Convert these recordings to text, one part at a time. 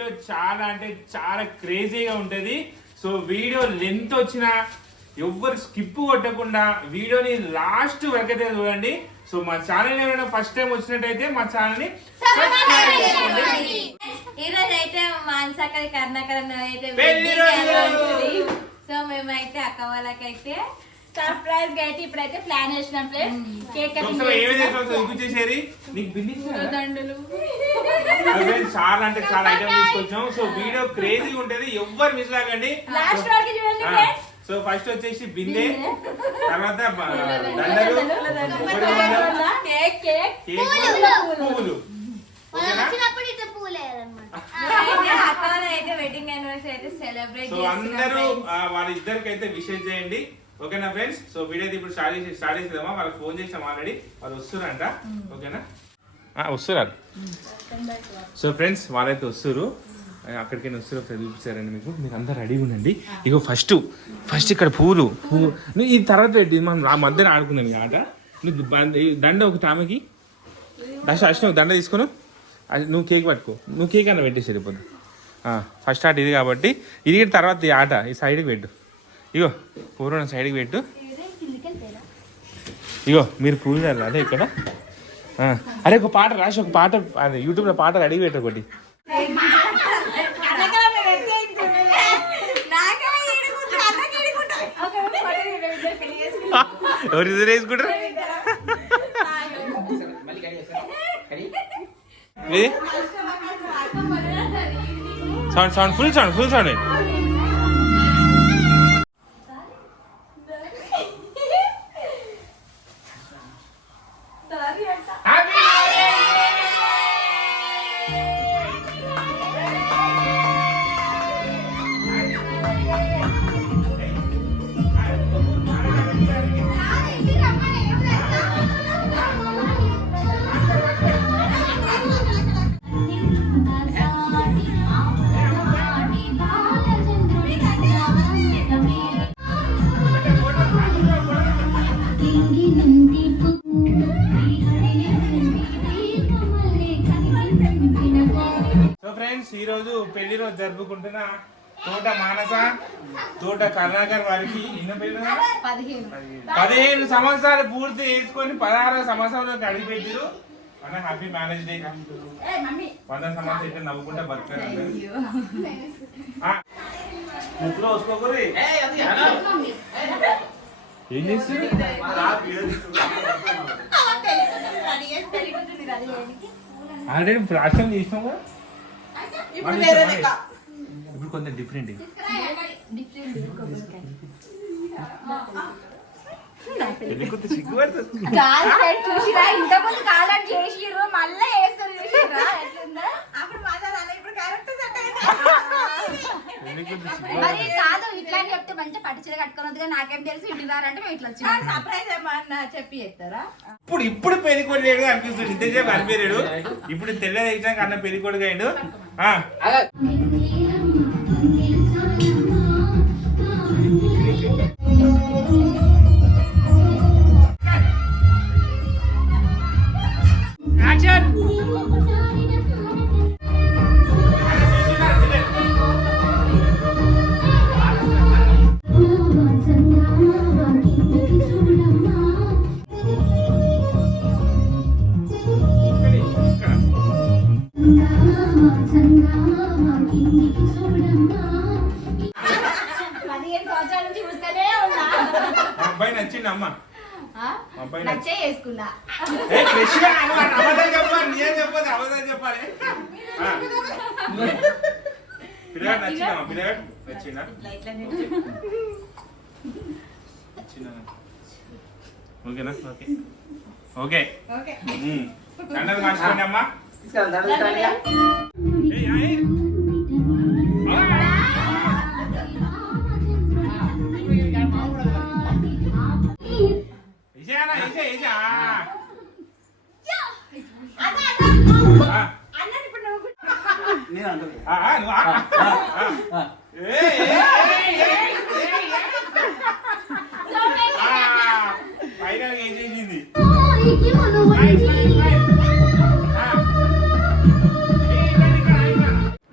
Video చాలా అంటే చాలా క్రేజీగా ఉంటది. సో వీడియో లెంత్ వచ్చినా ఎవ్వరు స్కిప్ కొట్టకుండా వీడియోని లాస్ట్ వరకు అయితే చూడండి. సో మా ఛానల్ ఎవరైనా ఫస్ట్ టైం వచ్చినట్టయితే మా ఛానల్ ని సబ్స్క్రైబ్ చేసుకోండి. ఈరోజు అయితే మాన్సాకరి కర్ణాకరణ అయితే సో మేమైతే అక్క వాళ్ళకైతే సర్ప్రైజ్ గా అయితే ఇప్పుడైతే ప్లాన్ చేసినాం. కేక్ దండలు చాలా అంటే చాలా ఐటమ్ తీసుకొచ్చాం. సో వీడియో క్రేజీ ఉంటది, ఎవ్వరు మిస్ కాకండి. సో ఫస్ట్ వచ్చేసి బిందె, తర్వాత దండలు, పువ్వులు. సో అందరూ వాళ్ళిద్దరికైతే విషెస్ చేయండి, ఓకేనా ఫ్రెండ్స్? సో వీడియో ఇప్పుడు స్టార్ట్ చేసేద్దామా? వాళ్ళకి ఫోన్ చేసాం ఆల్రెడీ, వాళ్ళు వస్తురంట, ఓకేనా? వస్తున్నారు. సో ఫ్రెండ్స్ వాళ్ళైతే వస్తురు, అక్కడికైనా వస్తారు, చూపించారండి మీకు. మీరు అందరు రెడీగా ఉండండి. ఇగో ఫస్ట్ ఇక్కడ పువ్వులు నువ్వు ఈ తర్వాత పెట్టి మనం ఆ మధ్యన ఆడుకున్నాం ఈ ఆట. నువ్వు దండ ఒక ఆమెకి అష్టం దండ తీసుకుని నువ్వు కేక్ పట్టుకో, నువ్వు కేక్ అన్న పెట్టేసి వెళ్ళిపోద్దు. ఫస్ట్ ఆట ఇది కాబట్టి ఇది తర్వాత ఈ ఆట ఈ సైడ్కి పెట్టు. ఇగో పూర్వం సైడ్కి పెట్టు. ఇగో మీరు పూజ చేయాలి అదే ఇక్కడ. అరే ఒక పాట రాసి, ఒక పాట అదే యూట్యూబ్లో పాట రెడీ పెట్టు ఒకటి. ఎవరు ఇద్దరు వేసుకుంటారు? Sound full sound. ఈ రోజు పెళ్లి రోజు జరుపుకుంటున్న తోట మానస, తోట కర్ణాకర్ వారికి 15 సంవత్సరాలు పూర్తి చేసుకొని 16వ సంవత్సరంలోకి అడిగిపెట్టారు. మన హ్యాపీ మ్యారేజ్ డే. 100 సంవత్సరాలు అయితే నవ్వుకుంటా బతుకారు. ముక్కులో వసుకోకూరి ఏం చేస్తుంది ఆల్రెడీ ప్రార్థన చేసినాము. ఇప్పుడు కొంచెం డిఫరెంట్. మరి కాదు ఇట్లాంటి చెప్తే మంచిగా పట్టు చీర కట్టుకోవద్దుగా, నాకేం తెలుసు ఇంటిదారంటే మేము ఇట్లా వచ్చింది సర్ప్రైజ్ ఏమన్నా చెప్పి చేస్తారా? ఇప్పుడు పెళ్లికోడు లేడు అనిపిస్తుంది, ఇంతసేపు అనిపించాడు. ఇప్పుడు తెల్లది ఇచ్చాక అన్న పెళ్లికోడుగా అయిండు. అబ్బాయి నచ్చింది అమ్మ, నచ్చే చేసుకున్నా. అబద్ధాలు చెప్పాలి. పిల్లగాడు నచ్చిందమ్మా, పిల్లగాడు నచ్చిందా? ఓకేనా? ఓకే ఓకే దండలు మార్చుకోండి అమ్మా. ఫైనల్ ఏం చేసింది?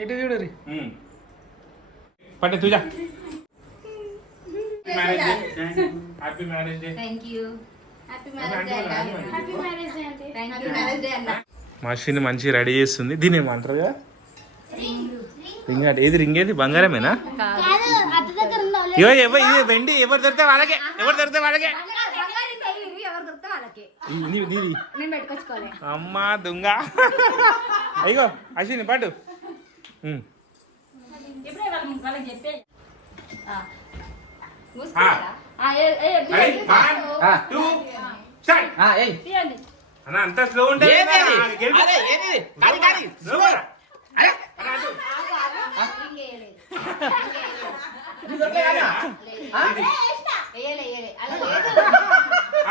ఇటు చూడు బర్త్డే తుజా happy marriage day thank you happy marriage day happy marriage day అంటే హ్యాపీ మ్యారేజ్ డే అన్న మషిన్ మంచిగా రెడీ చేస్తుంది దీని ఏమంటారు కదా రింగ్ అంటే ఏది రింగ్ ఏది బంగారమేనా ఇగో ఇది వెండి ఎవరు దొరికితే వాళ్ళకే ఎవరు దొరికితే వాళ్ళకే ఎవరు దొరికితే వాళ్ళకి నీది నేను పెట్టుకొచ్చుకోలే అమ్మా దొంగ అయ్యో అశ్విని పాటు ఎప్పుడే వాళ్ళకి చెప్పే తీయండి అన్న అంత స్లో ఉంటే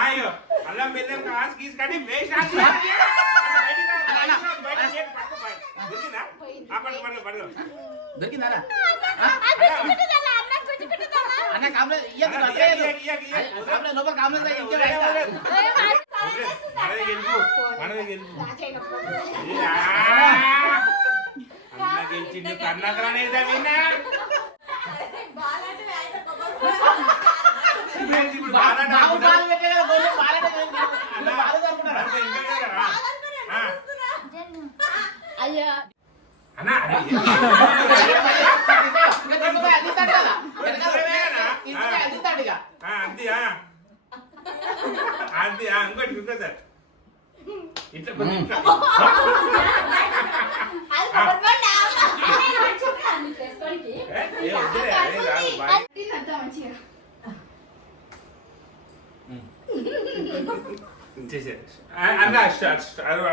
అయ్యో అల్లం బెల్లం కాసు గీసు కట్టి వేసి దొరికిందా లోపల అయ్యా ఇంకోటి ఇంకో సార్ ఇట్లా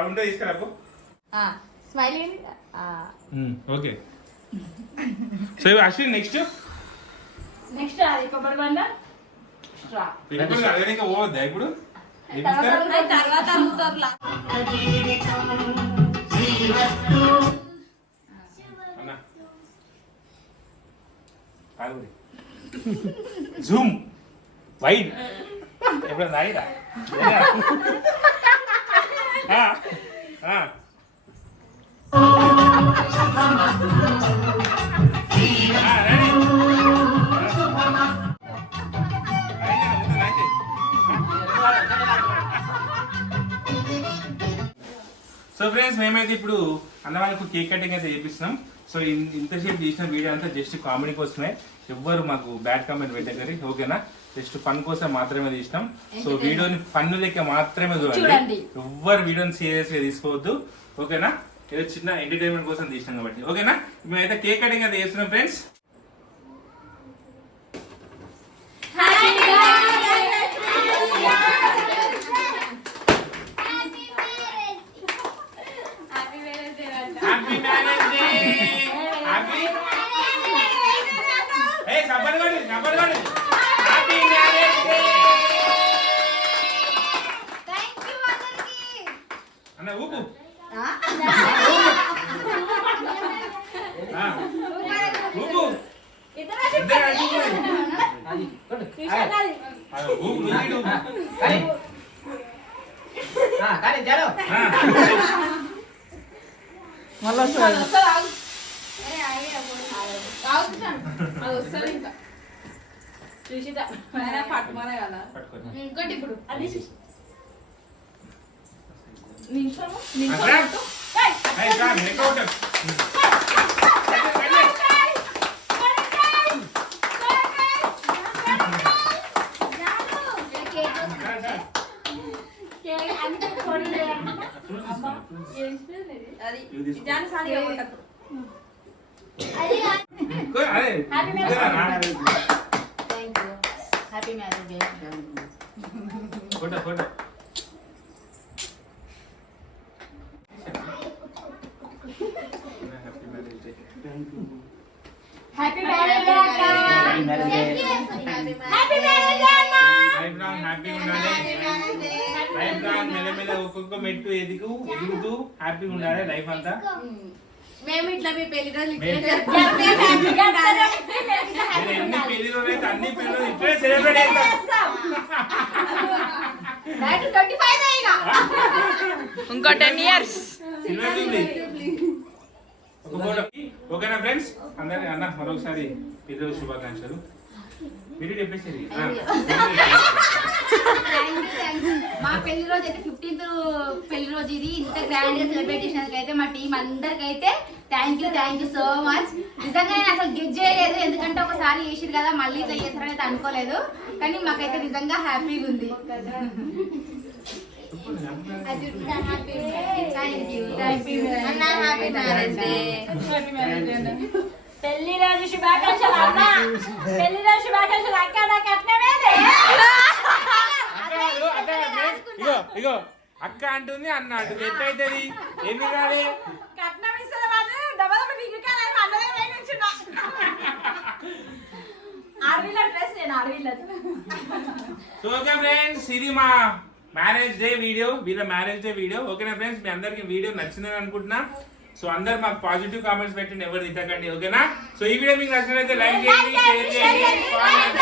ఉంటే తీసుకురాపు smile okay so Ashwin next next అది కొబ్బరి బండ స్ట్రా అడగడానికి పోవద్దా ఇప్పుడు తర్వాత అమ్ముతారులా జూమ్ వైడ్ ఎప్పుడైనా తాగిరా సో ఫ్రెండ్స్ మేమైతే ఇప్పుడు అన్న వాళ్ళకు కేక్ కటింగ్ అయితే చేపిస్తున్నాం. సో ఇంతసేపు చేసిన వీడియో అంతా జస్ట్ కామెడీ కోసమే, ఎవ్వరు మాకు బ్యాడ్ కామెంట్ పెట్టగలి, ఓకేనా? జస్ట్ ఫన్ కోసం మాత్రమే తీసినాం. సో వీడియోని ఫన్ లెక్క మాత్రమే చూడండి, ఎవ్వరు వీడియోని సీరియస్ గా తీసుకోవద్దు, ఓకేనా? ఏదో చిన్న ఎంటర్టైన్మెంట్ కోసం తీసినాం కాబట్టి, ఓకేనా? మేమైతే కేక్ కటింగ్ అయితే చేస్తున్నాం ఫ్రెండ్స్. అన్న ఊపు ఊపు ఇంకోటి ఇప్పుడు అది happy marriage day. Photo photo happy marriage day happy marriage day. Happy marriage day అన్న. లైఫ్ లాంగ్ హ్యాపీ ఉండాలి, లైఫ్ లాంగ్ మెల్లమెల్ల ఒక్కొక్క మెట్టు ఎదుగుతూ హ్యాపీగా ఉండాలి లైఫ్ అంతా. మేము ఇట్లా మీ పెళ్లి రోజు ఎన్ని పెళ్లి రోజులు అయితే అన్ని పెళ్లి రోజులు ఇప్పుడే సెలబ్రేట్ చేస్తాం. ఇంకో 10 years సిల్వర్ జూబ్లీ. ఒక ఫోటో. ఓకేనా ఫ్రెండ్స్, అందరికి అన్న మరొకసారి పెళ్లి శుభాకాంక్షలు. మీరు చెప్పేసి మా పెళ్లి రోజు అయితే 15th పెళ్లి రోజు ఇది ఇంత గ్రాండ్ గా సెలబ్రేట్ చేసినందుకు అయితే మా టీం అందరికైతే థ్యాంక్ యూ సో మచ్. నిజంగా నేను అసలు గెట్ చేయలేదు, ఎందుకంటే ఒకసారి చేసిరు కదా మళ్ళీ ఇట్లా చేస్తారని అయితే అనుకోలేదు. కానీ మాకైతే నిజంగా హ్యాపీగా ఉంది. పెళ్లి రోజు శుభాకాంక్షలు అన్న. పెళ్లి రోజు శుభాకాంక్షలు అక్క. నాకు అట్లమేదే. ఇగో ఇగో అక్క అంటుంది అన్న అంటుంది, ఎట్లయితుంది? ఏమి కాదు కట్నం ఇస్తారు వాళ్ళు దబదబ నీకు కానీ అన్నదే వేయించున్నా. ఆడవిల్ల డ్రెస్ నేను ఆడవిల్ల. సో ఓకే ఫ్రెండ్స్, ఇది మా మ్యారేజ్ డే వీడియో, వీళ్ళ మ్యారేజ్ డే వీడియో. ఓకేనా ఫ్రెండ్స్, మీ అందరికి వీడియో నచ్చిందని అనుకుంటున్నా. సో అందరు మాకు పాజిటివ్ కామెంట్స్ పెట్టండి, ఎవరు తిట్టకండి. ఓకేనా? సో ఈ వీడియో మీకు నచ్చినట్లయితే లైక్ చేయండి, షేర్ చేయండి, కామెంట్